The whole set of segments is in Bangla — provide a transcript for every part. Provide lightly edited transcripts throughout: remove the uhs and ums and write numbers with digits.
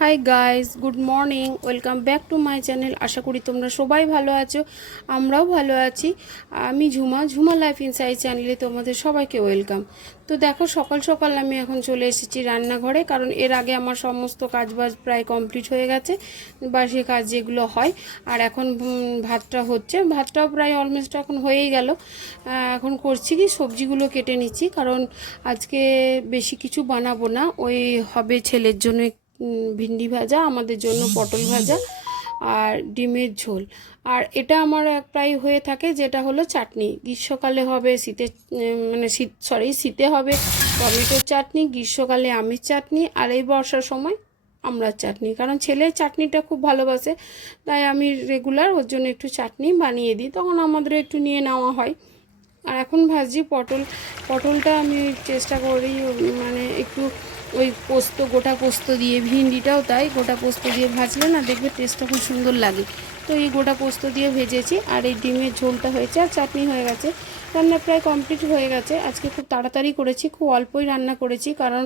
High guys, good morning, welcome back to my channel. আশা করি তোমরা সবাই ভালো আছো, আমরাও ভালো আছি। আমি ঝুমা লাইফ ইনসাইড চ্যানেলে তোমাদের সবাইকে ওয়েলকাম। তো দেখো, সকাল সকাল আমি এখন চলে এসেছি রান্নাঘরে, কারণ এর আগে আমার সমস্ত কাজবাজ প্রায় কমপ্লিট হয়ে গেছে, বাসি কাজ যেগুলো হয়। আর এখন ভাতটা হচ্ছে, ভাতটাও প্রায় অলমোস্ট এখন হয়েই গেল। এখন করছি কি, সবজিগুলো কেটে নিচ্ছি, কারণ আজকে বেশি কিছু বানাবো না। ওই হবে ছেলের জন্য ভিন্ডি ভাজা, আমাদের জন্য পটল ভাজা আর ডিমের ঝোল। আর এটা আমার প্রায় হয়ে থাকে, যেটা হলো চাটনি। গ্রীষ্মকালে হবে শীতে হবে টমেটোর চাটনি, গ্রীষ্মকালে আমের চাটনি, আর এই বর্ষার সময় আমড়ার চাটনি। কারণ ছেলে চাটনিটা খুব ভালোবাসে, তাই আমি রেগুলার ওর জন্য একটু চাটনি বানিয়ে দিই, তখন আমাদের একটু নিয়ে নেওয়া হয়। আর এখন ভাজি পটলটা আমি চেষ্টা করি একটু ওই গোটা পোস্ত দিয়ে, ভিন্ডিটাও তাই গোটা পোস্ত দিয়ে ভাজলে না দেখবে টেস্টটা খুব সুন্দর লাগে। তো এই গোটা পোস্ত দিয়ে ভেজেছি, আর এই ডিমের ঝোলটা হয়েছে, আর চাটনি হয়ে গেছে। রান্না প্রায় কমপ্লিট হয়ে গেছে। আজকে খুব তাড়াতাড়ি করেছি, খুব অল্পই রান্না করেছি, কারণ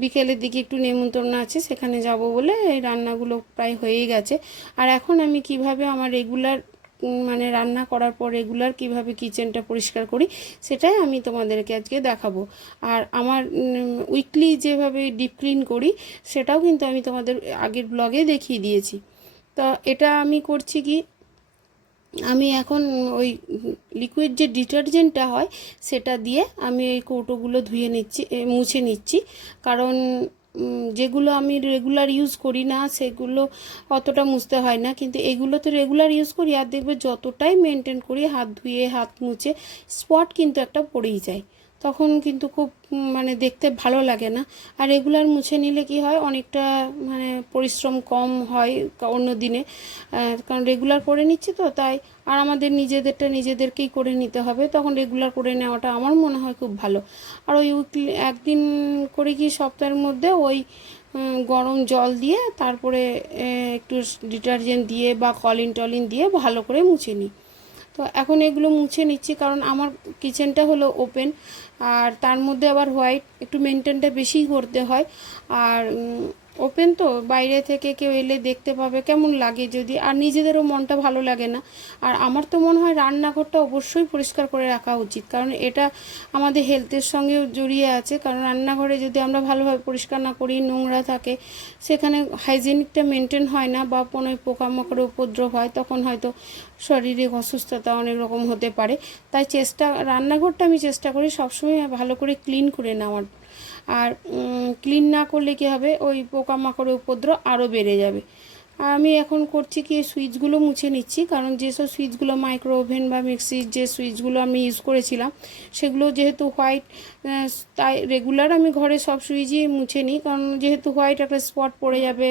বিকেলের দিকে একটু নেমন্তন্ন আছে, সেখানে যাব বলে এই রান্নাগুলো প্রায় হয়েই গেছে। আর এখন আমি কিভাবে আমার রেগুলার রান্না করার পর রেগুলার কিভাবে কিচেনটা পরিষ্কার করি, সেটাই আমি তোমাদেরকে আজকে দেখাবো। আর আমার উইকলি যেভাবে ডিপ ক্লিন করি, সেটাও কিন্তু আমি তোমাদের আগের ব্লগে দেখিয়ে দিয়েছি। তো এটা আমি করছি কি, আমি এখন ওই লিকুইড যে ডিটারজেন্টটা হয়, সেটা দিয়ে আমি এই কৌটোগুলো ধুয়ে নিচ্ছি, মুছে নিচ্ছি। কারণ যেগুলো আমি রেগুলার ইউজ করি না, সেগুলো অতটা মুছতে হয় না, কিন্তু এগুলো তো রেগুলার ইউজ করি। আর দেখবে যতটাই মেনটেন করি, হাত ধুয়ে হাত মুছে, স্পট কিন্তু একটা পড়েই যায়, তখন কিন্তু খুব দেখতে ভালো লাগে না। আর রেগুলার মুছে নিলে কি হয়, অনেকটা পরিশ্রম কম হয় অন্য দিনে, কারণ রেগুলার করে নিচ্ছি তো তাই। আর আমাদের নিজেদেরটা নিজেদেরকেই করে নিতে হবে, তখন রেগুলার করে নেওয়াটা আমার মনে হয় খুব ভালো। আর ওই উইকলি একদিন করে কি সপ্তাহের মধ্যে ওই গরম জল দিয়ে তারপরে একটু ডিটারজেন্ট দিয়ে বা কলিন দিয়ে ভালো করে মুছে নিই। তো এখন এগুলো মুছে নিচ্ছি, কারণ আমার কিচেনটা হলো ওপেন, আর তার মধ্যে আবার হোয়াইট, একটু মেনটেনটা বেশি করতে হয়। আর ওপেন তো, বাইরে থেকে কেউ এলে দেখতে পাবে, কেমন লাগে যদি, আর নিজেদেরও মনটা ভালো লাগে না। আর আমার তো মনে হয় রান্নাঘরটা অবশ্যই পরিষ্কার করে রাখা উচিত, কারণ এটা আমাদের হেলথের সঙ্গেও জড়িয়ে আছে। কারণ রান্নাঘরে যদি আমরা ভালোভাবে পরিষ্কার না করি, নোংরা থাকে, সেখানে হাইজেনিকটা মেনটেন হয় না, বা কোনো পোকামাকড়ের উপদ্রব হয়, তখন হয়তো শারীরিক অসুস্থতা অনেক রকম হতে পারে। তাই রান্নাঘরটা আমি চেষ্টা করি সবসময় ভালো করে ক্লিন করে নেওয়ার। আর ক্লিন না করলে কী হবে, ওই পোকামাকড়ের উপদ্রব আরও বেড়ে যাবে। আর আমি এখন করছি কি, সুইচগুলো মুছে নিচ্ছি, কারণ যেসব সুইচগুলো মাইক্রো ওভেন বা মিক্সির যে সুইচগুলো আমি ইউজ করেছিলাম, সেগুলো যেহেতু হোয়াইট, তাই রেগুলার আমি ঘরে সব সুইচই মুছে নিই, কারণ যেহেতু হোয়াইট একটা স্পট পড়ে যাবে,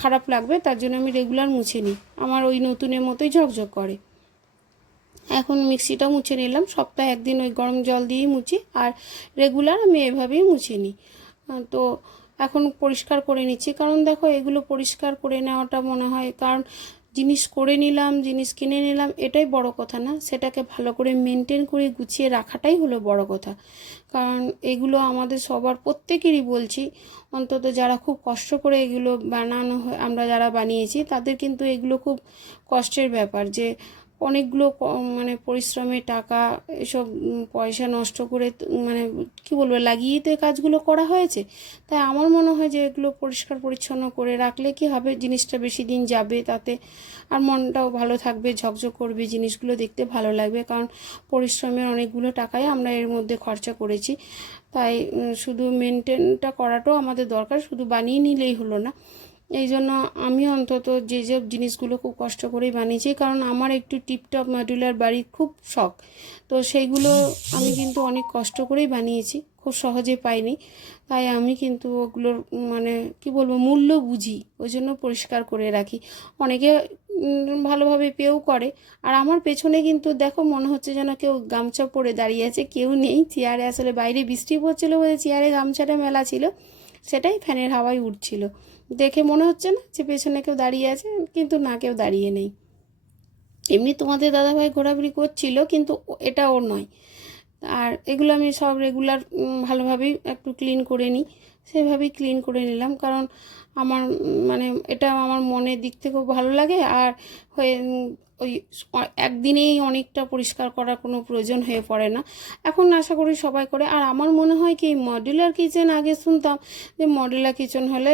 খারাপ লাগবে, তার জন্য আমি রেগুলার মুছে নিই। আমার ওই নতুনের মতোই ঝকঝক করে। এখন মিক্সিটা মুছে নিলাম, সপ্তাহে একদিন ওই গরম জল দিয়েই মুছি, আর রেগুলার আমি এভাবেই মুছে নিই। তো এখন পরিষ্কার করে নিচ্ছি, কারণ দেখো এগুলো পরিষ্কার করে নেওয়াটা মনে হয়, কারণ জিনিস করে নিলাম, জিনিস কিনে নিলাম, এটাই বড় কথা না, সেটাকে ভালো করে মেনটেন করে গুছিয়ে রাখাটাই হলো বড় কথা। কারণ এগুলো আমাদের সবার প্রত্যেকেরই বলছি, অন্তত যারা খুব কষ্ট করে এগুলো বানানো হয়, আমরা যারা বানিয়েছি, তাদের কিন্তু এগুলো খুব কষ্টের ব্যাপার, যে অনেকগুলো পরিশ্রমের টাকা, এসব পয়সা নষ্ট করে কী বলবো, লাগিয়েই তো এই কাজগুলো করা হয়েছে। তাই আমার মনে হয় যে এগুলো পরিষ্কার পরিচ্ছন্ন করে রাখলে কি হবে, জিনিসটা বেশি দিন যাবে তাতে, আর মনটাও ভালো থাকবে, ঝকঝক করবে, জিনিসগুলো দেখতে ভালো লাগবে। কারণ পরিশ্রমের অনেকগুলো টাকাই আমরা এর মধ্যে খরচা করেছি, তাই শুধু মেনটেনটা করাটাও আমাদের দরকার, শুধু বানিয়ে নিলেই হলো না। এই জন্য আমি অন্তত যে সব জিনিসগুলো খুব কষ্ট করেই বানিয়েছি, কারণ আমার একটু টিপটপ মডুলার বাড়ির খুব শখ, তো সেইগুলো আমি কিন্তু অনেক কষ্ট করেই বানিয়েছি, খুব সহজে পাইনি। তাই আমি কিন্তু ওগুলোর কি বলবো, মূল্য বুঝি, ওই জন্য পরিষ্কার করে রাখি। অনেকে ভালোভাবে পেও করে। আর আমার পেছনে কিন্তু দেখো, মনে হচ্ছে যেন কেউ গামছা পরে দাঁড়িয়ে আছে, কেউ নেই চেয়ারে, আসলে বাইরে বৃষ্টি পড়ছিল বলে চেয়ারে গামছাটা মেলা ছিল, সেটাই ফ্যানের হাওয়ায় উঠছিল, দেখে মনে হচ্ছে না যে পেছনে কেউ দাঁড়িয়ে আছে, কিন্তু না, কেউ দাঁড়িয়ে নেই। এমনি তোমাদের দাদাভাই ঘোরাঘুরি করছিল, কিন্তু এটা ওর নয়। আর এগুলো আমি সব রেগুলার ভালোভাবেই একটু ক্লিন করে নিই, সেভাবেই ক্লিন করে নিলাম। কারণ আমার মানে এটা আমার মনের দিক থেকেও ভালো লাগে। আর হয়ে ওই একদিনেই অনেকটা পরিষ্কার করার কোনো প্রয়োজন হয়ে পড়ে না, এখন আশা করি সবাই করে। আর আমার মনে হয় কি মডিউলার কিচেন, আগে শুনতাম যে মডিউলার কিচেন হলে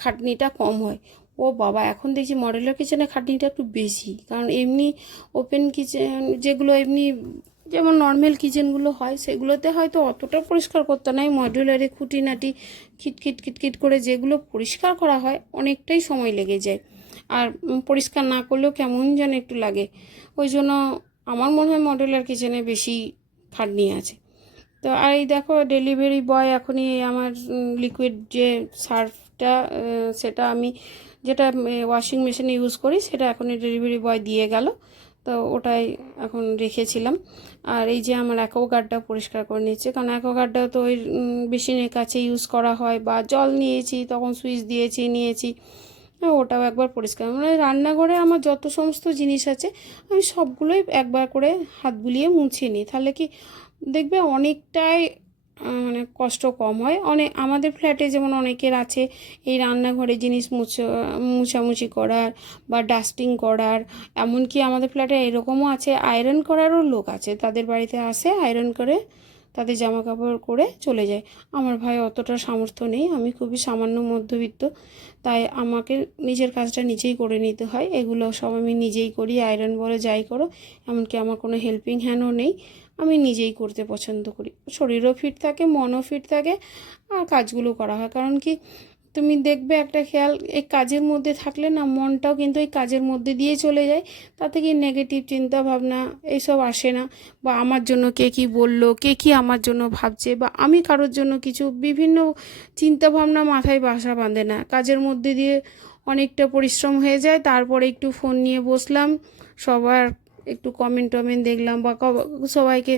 খাটনিটা কম হয়। ও বাবা, এখন দেখছি মডেলার কিচেনে খাটনিটা একটু বেশি, কারণ এমনি ওপেন কিচেন যেগুলো এমনি যেমন নর্মাল কিচেনগুলো হয় সেগুলোতে হয়তো অতটা পরিষ্কার করতে নাই, মডিউলারে খুঁটিনাটি খিটখিট খিটখিট করে যেগুলো পরিষ্কার করা হয় অনেকটাই সময় লেগে যায়, আর পরিষ্কার না করলেও কেমন যেন একটু লাগে। ওই জন্য আমার মনে হয় মডিউলার কিচেনে বেশি খাটনি আছে। তো আর এই দেখো ডেলিভারি বয় এখনই আমার লিকুইড যে সার্ফটা সেটা আমি যেটা ওয়াশিং মেশিনে ইউজ করি সেটা এখনই ডেলিভারি বয় দিয়ে গেল, তো ওটাই এখন রেখেছিলাম। আর এই যে আমার অ্যাকোয়াগার্ডটা পরিষ্কার করে নিচ্ছে, কারণ অ্যাকোয়াগার্ডটা তো ওই বেসিনের কাছে ইউজ করা হয়, বা জল নিয়েছি তখন সুইচ দিয়েছি নিয়েছি, ওটাও একবার পরিষ্কার। মানে রান্নাঘরে আমার যত সমস্ত জিনিস আছে আমি সবগুলোই একবার করে হাত বুলিয়ে মুছে নিই, তাহলে কি দেখবে অনেকটাই মানে কষ্ট কম হয়। অনেক আমাদের ফ্ল্যাটে যেমন অনেকের আছে এই রান্নাঘরে জিনিস মুছামুছি করার বা ডাস্টিং করার, এমনকি আমাদের ফ্ল্যাটে এরকমও আছে আয়রন করারও লোক আছে, তাদের বাড়িতে আসে আয়রন করে তাদের জামা কাপড় করে চলে যায়। আমার ভাই অতটা সামর্থ্য নেই, আমি খুবই সামান্য মধ্যবিত্ত, তাই আমাকে নিজের কাজটা নিজেই করে নিতে হয়। এগুলো সব আমি নিজেই করি, আয়রন বলো যাই করো, এমনকি আমার কোনো হেল্পিং হ্যান্ডও নেই, আমি নিজেই করতে পছন্দ করি। শরীরও ফিট থাকে, মনও ফিট থাকে, আর কাজগুলো করা হয়। কারণ কি তুমি দেখবে একটা খেয়াল, এই কাজের মধ্যে থাকলে না মনটাও কিন্তু এই কাজের মধ্যে দিয়ে চলে যায়, তাতে কি নেগেটিভ চিন্তা ভাবনা এইসব আসে না, বা আমার জন্য কে কী বললো, কে কী আমার জন্য ভাবছে, বা আমি কারোর জন্য কিছু বিভিন্ন চিন্তা ভাবনা মাথায় বাসা বাঁধে না। কাজের মধ্যে দিয়ে অনেকটা পরিশ্রম হয়ে যায়, তারপরে একটু ফোন নিয়ে বসলাম, সবার একটু কমেন্ট টমেন্ট দেখলাম, বা সবাইকে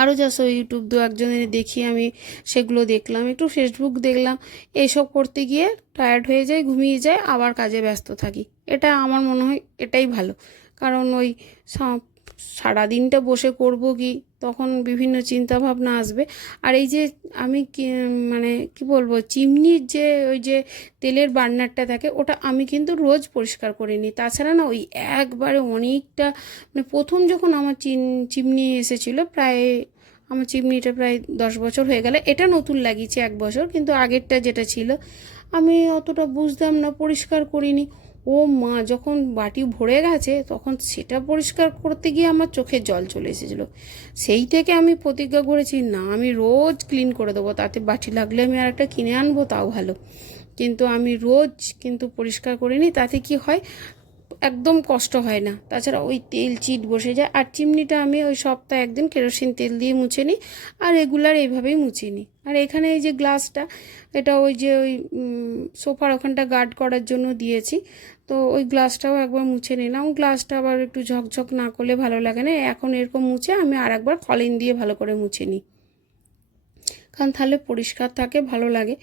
আরও যা সব ইউটিউব দু একজনের দেখি আমি সেগুলো দেখলাম, একটু ফেসবুক দেখলাম, এইসব করতে গিয়ে টায়ার্ড হয়ে যায়, ঘুমিয়ে যায়, আবার কাজে ব্যস্ত থাকি। এটা আমার মনে হয় এটাই ভালো, কারণ ওই সারাদিনটা বসে করব কি, তখন বিভিন্ন চিন্তা ভাবনা আসবে। আর এই যে আমি মানে কি বলবো, চিমনির যে ওই যে তেলের বার্নারটা থাকে ওটা আমি কিন্তু রোজ পরিষ্কার করে নিই। তাছাড়া না ওই একবারে অনেকটা, মানে প্রথম যখন আমার চিমনি এসেছিলো, প্রায় আমার চিমনিটা প্রায় 10 বছর হয়ে গেলে, এটা নতুন লাগিয়েছে 1 বছর, কিন্তু আগেরটা যেটা ছিল আমি অতটা বুঝতাম না, পরিষ্কার করিনি। ও মা, যখন বাটি ভরে গেছে তখন সেটা পরিষ্কার করতে গিয়ে আমার চোখে জল চলে এসেছিলো। সেই থেকে আমি প্রতিজ্ঞা করেছি, না আমি রোজ ক্লিন করে দেবো, তাতে বাটি লাগলে আমি আর একটা কিনে আনবো তাও ভালো, কিন্তু আমি রোজ কিন্তু পরিষ্কার করে নিই। তাতে কি হয়, একদম কষ্ট হয় না, তাছাড়া ওই তেল চিট বসে যায়। আর চিমনিটা আমি ওই সপ্তাহে একদিন কেরোসিন তেল দিয়ে মুছে নিই, আর রেগুলার এইভাবেই মুছে নিই। আর এখানে এই যে গ্লাসটা, এটা ওই যে ওই সোফার ওখানটা গার্ড করার জন্য দিয়েছি, তো ওই গ্লাসটাও একবার মুছে নিলাম। গ্লাসটা আবার একটু ঝকঝক না করলে ভালো লাগে না, এখন এরকম মুছে আমি আর একবার কলিন দিয়ে ভালো করে মুছে নিই, কারণ তাহলে পরিষ্কার থাকে, ভালো লাগে।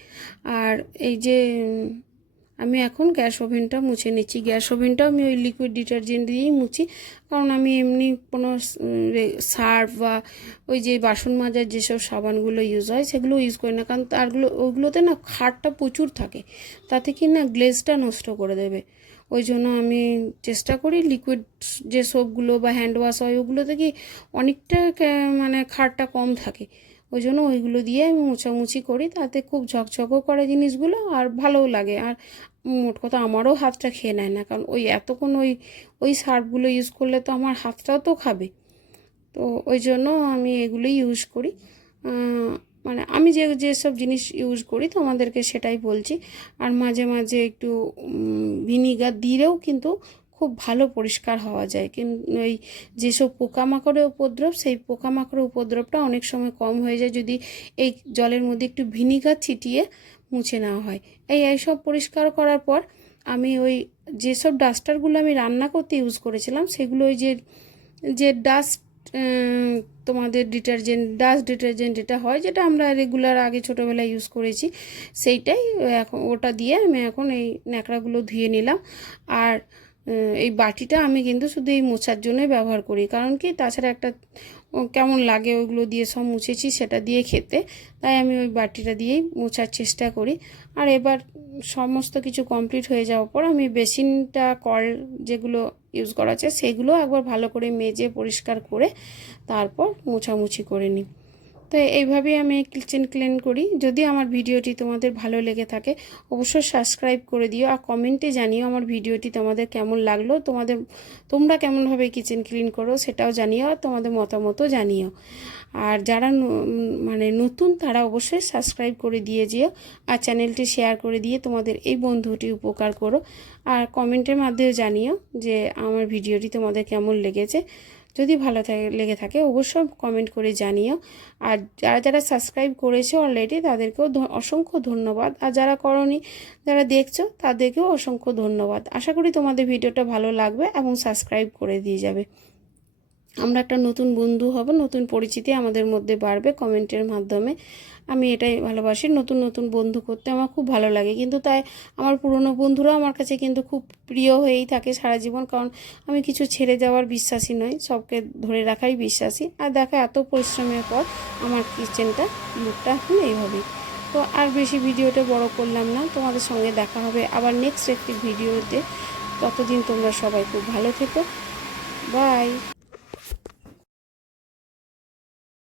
আর এই যে আমি এখন গ্যাস ওভেনটা মুছে নিচ্ছি, গ্যাস ওভেনটাও আমি ওই লিকুইড ডিটারজেন্ট দিয়েই মুছি, কারণ আমি এমনি কোনো সার্ফ বা ওই যে বাসন মাজার যেসব সাবানগুলো ইউজ হয় সেগুলো ইউজ করি না, কারণ ওইগুলোতে না খারটা প্রচুর থাকে, তাতে কি না গ্লেজটা নষ্ট করে দেবে। ওই জন্য আমি চেষ্টা করি লিকুইড যে সোপগুলো বা হ্যান্ড ওয়াশ হয় ওগুলোতে কি অনেকটা মানে খারটা কম থাকে, ওই জন্য ওইগুলো দিয়ে আমি মোছামুছি করি, তাতে খুব ঝকঝকও করে জিনিসগুলো আর ভালোও লাগে। আর মোট কথা আমারও হাতটা খেয়ে নেয় না, কারণ ওই এতক্ষণ ওই ওই সার্ফগুলো ইউজ করলে তো আমার হাতটাও তো খাবে, তো ওই জন্য আমি এগুলোই ইউজ করি। মানে আমি যেসব জিনিস ইউজ করি তোমাদেরকে সেটাই বলছি। আর মাঝে মাঝে একটু ভিনিগার দিলেও কিন্তু খুব ভালো পরিষ্কার হওয়া যায়, কিন্তু ওই যেসব পোকামাকড়ের উপদ্রব, সেই পোকামাকড়ের উপদ্রবটা অনেক সময় কম হয়ে যায় যদি এই জলের মধ্যে একটু ভিনিগার ছিটিয়ে মুছে নেওয়া হয়। এইসব পরিষ্কার করার পর আমি ওই যেসব ডাস্টারগুলো আমি রান্না করতে ইউজ করেছিলাম সেগুলো ওই যে যে ডাস্ট তোমাদের ডাস্ট ডিটারজেন্ট যেটা হয়, যেটা আমরা রেগুলার আগে ছোটোবেলায় ইউজ করেছি, সেইটাই এখন ওটা দিয়ে আমি এখন এই ন্যাকড়াগুলো ধুয়ে নিলাম। আর এই বাটিটা আমি কিন্তু শুধু এই মোছার জন্যই ব্যবহার করি, কারণ কি তাছাড়া একটা কেমন লাগে ওইগুলো দিয়ে সব মুছেছি সেটা দিয়ে খেতে, তাই আমি ওই বাটিটা দিয়েই মোছার চেষ্টা করি। আর এবার সমস্ত কিছু কমপ্লিট হয়ে যাওয়ার পর আমি বেসিনটা কল যেগুলো ইউজ করা আছে সেগুলো একবার ভালো করে মেজে পরিষ্কার করে তারপর মোছামুছি করে নিই। তো এইভাবেই আমি কিচেন ক্লিন করি। যদি আমার ভিডিওটি তোমাদের ভালো লেগে থাকে অবশ্যই সাবস্ক্রাইব করে দিও, আর কমেন্টে জানিও আমার ভিডিওটি তোমাদের কেমন লাগলো, তোমরা কেমনভাবে কিচেন ক্লিন করো সেটাও জানিও, আর তোমাদের মতামতও জানিও। আর যারা মানে নতুন তারা অবশ্যই সাবস্ক্রাইব করে দিয়ে যেও, আর চ্যানেলটি শেয়ার করে দিয়ে তোমাদের এই বন্ধুটি উপকার করো। আর কমেন্টের মাধ্যমে জানিও যে আমার ভিডিওটি তোমাদের কেমন লেগেছে। যদি ভালো লেগে থাকে অবশ্যই কমেন্ট করে জানিও। আর যারা যারা সাবস্ক্রাইব করেছে অলরেডি তাদেরকেও অসংখ্য ধন্যবাদ, আর যারা করনি, যারা দেখছো তাদেরকেও অসংখ্য ধন্যবাদ। আশা করি তোমাদের ভিডিওটা ভালো লাগবে এবং সাবস্ক্রাইব করে দিয়ে যাবে। আমরা একটা নতুন বন্ধু হব, নতুন পরিচিতি আমাদের মধ্যে বাড়বে কমেন্টের মাধ্যমে। আমি এটাই ভালোবাসি, নতুন নতুন বন্ধু করতে আমার খুব ভালো লাগে। কিন্তু তাই আমার পুরনো বন্ধুরাও আমার কাছে কিন্তু খুব প্রিয় হয়েই থাকে সারা জীবন, কারণ আমি কিছু ছেড়ে যাওয়ার বিশ্বাসী নই, সবকে ধরে রাখাই বিশ্বাসী। আর দেখা এত পরিশ্রমের পর আমার কিচেনটা লুকটা এখন এইভাবেই। তো আর বেশি ভিডিওটা বড় করলাম না, তোমাদের সঙ্গে দেখা হবে আবার নেক্সট একটি ভিডিওতে। ততদিন তোমরা সবাই খুব ভালো থেকো, বাই।